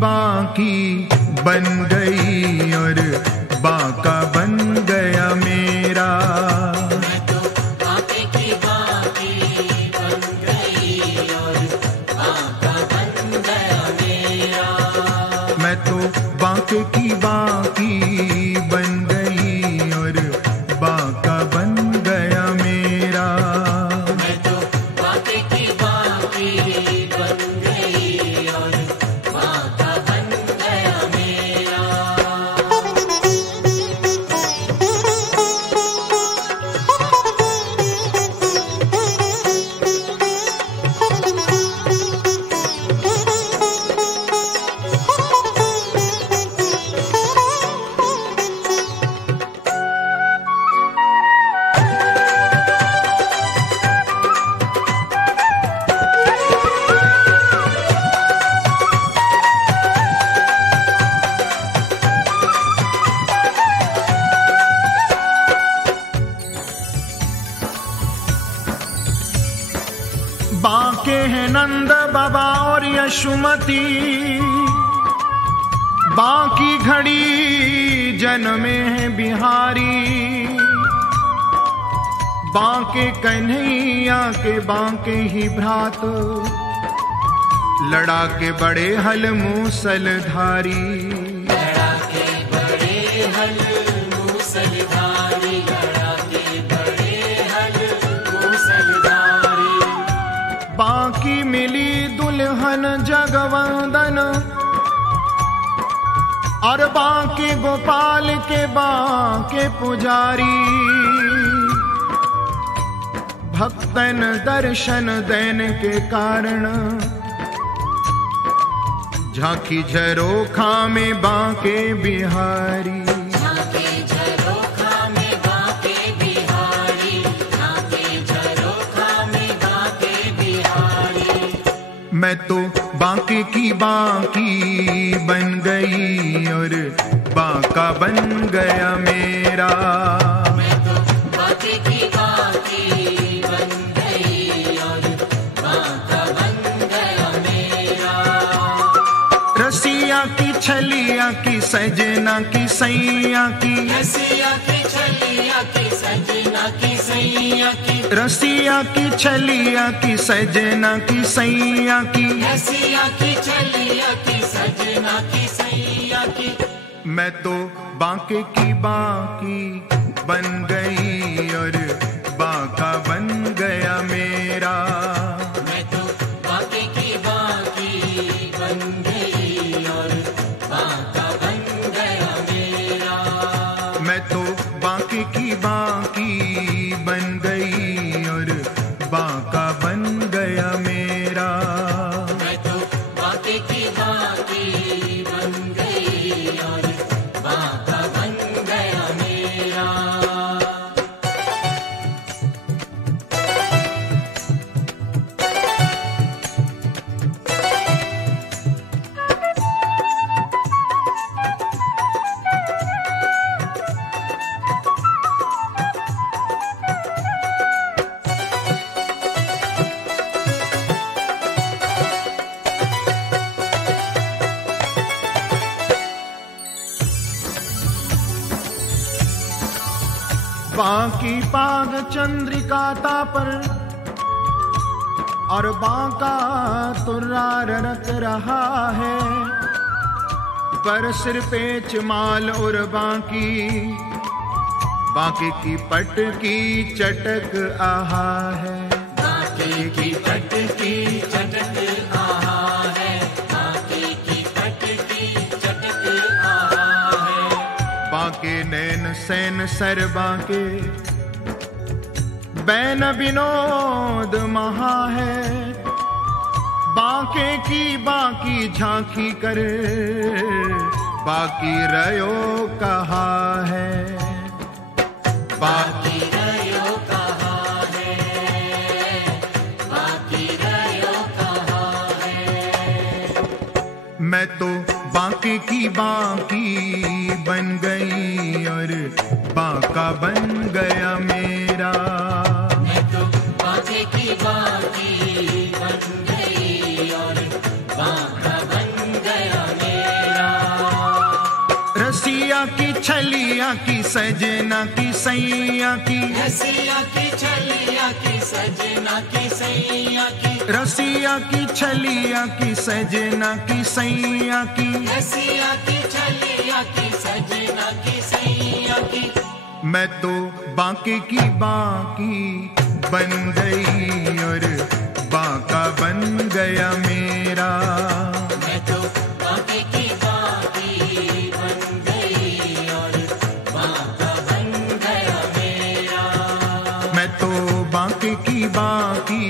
बांकी बन गई और बांका बन गया मेरा। मैं तो बांके की बांकी बन गई और बांका बन गया मेरा। मैं तो बांके की बांकी बन गई और बांका बन गया मेरा। मैं तो बांके की बांकी बन गई और बांका बन गया मेरा। बांके हैं नंद बाबा और यशुमती, बांकी घड़ी जन्मे हैं बिहारी। बांके कन्हैया के बांके ही भ्रात, लड़ा के बड़े हल मूसलधारी। लड़ा के बड़े हल मूसलधारी, लड़ा के बड़े हल मूसलधारी। बांकी मिली दुल्हन जगवंदन और बांके गोपाल के बांके पुजारी। भक्तन दर्शन देने के कारण झांकी झरोखा में बांके बिहारी। झांके झरोखा में बांके बिहारी, झांके झरोखा में बांके बिहारी। मैं तो बांके की बांकी बन गई और बांका बन गया मेरा। मैं तो बांके की बांकी बन गई और बांका बन गया मेरा। रसिया की छलिया की सजना की सैया की, रसिया की छलिया की सजना की सैया की, रसिया की छलिया की सजना की सैया की। रसिया की छलिया की सजना की सैया की। मैं तो बांके की बांकी बन गई और बांका बन गया मेरा। मैं तो बांके की बांकी बन गई और बांका बन गया मेरा। मैं तो बांके की बांकी बन गई और बांका बन गया मेरा। मैं तो बांके की बांकी बन गई और बांका बन गया मेरा। बांकी पाग चंद्रिका तापर और बांका तुर्रा ररक रहा है। पर सिर पे चमाल और बांकी, बांके की पट की चटक आहा है। बांके की पट की चटक आहा है, बांके की पट की चटक आहा है। बांके नैन सैन सर बांके बैन विनोद महा है। बांके की बांकी झांकी कर बाकी रयो कहा है। बाकी रयो कहा है, बाकी रयो कहा है। मैं तो बांके की बांकी बन गई और बांका बन गया मेरा। मैं तो बांके की बांकी बन गई और बांका बन गया मेरा। रसिया की छलिया की सजना की सैया की, रसिया की छलिया की सजना की सैया की, रसिया की छलिया की सजना की सैया की, रसिया की छलिया की सजना की सैया की। मैं तो बांके की बाकी बन गई और बांका बन गया मेरा। मैं तो बांके की बाकी बन गई और बांका बन गया मेरा। मैं तो बांके की बाकी